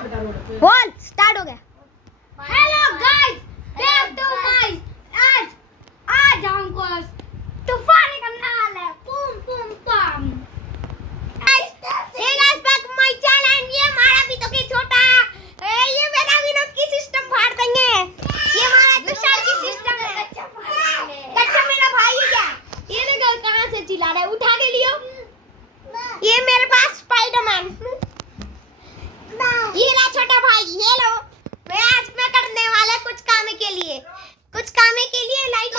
बोल स्टार्ट हो गया। Hello guys, back to my आज हमको तूफान करने वाला है। Boom boom bomb. Hey guys, back my channel. ये हमारा भी तो के छोटा ये मेरा विनोद की सिस्टम फाड़ देंगे। ये हमारा तुषार की सिस्टम है। कच्चा मेरा भाई है क्या? ये देखो कहां से चिल्ला रहा है, उठा के लियो। ये मेरे पास स्पाइडरमैन। ये रहा छोटा भाई, ये लो। मैं आज मैं करने वाला कुछ काम के लिए लाइक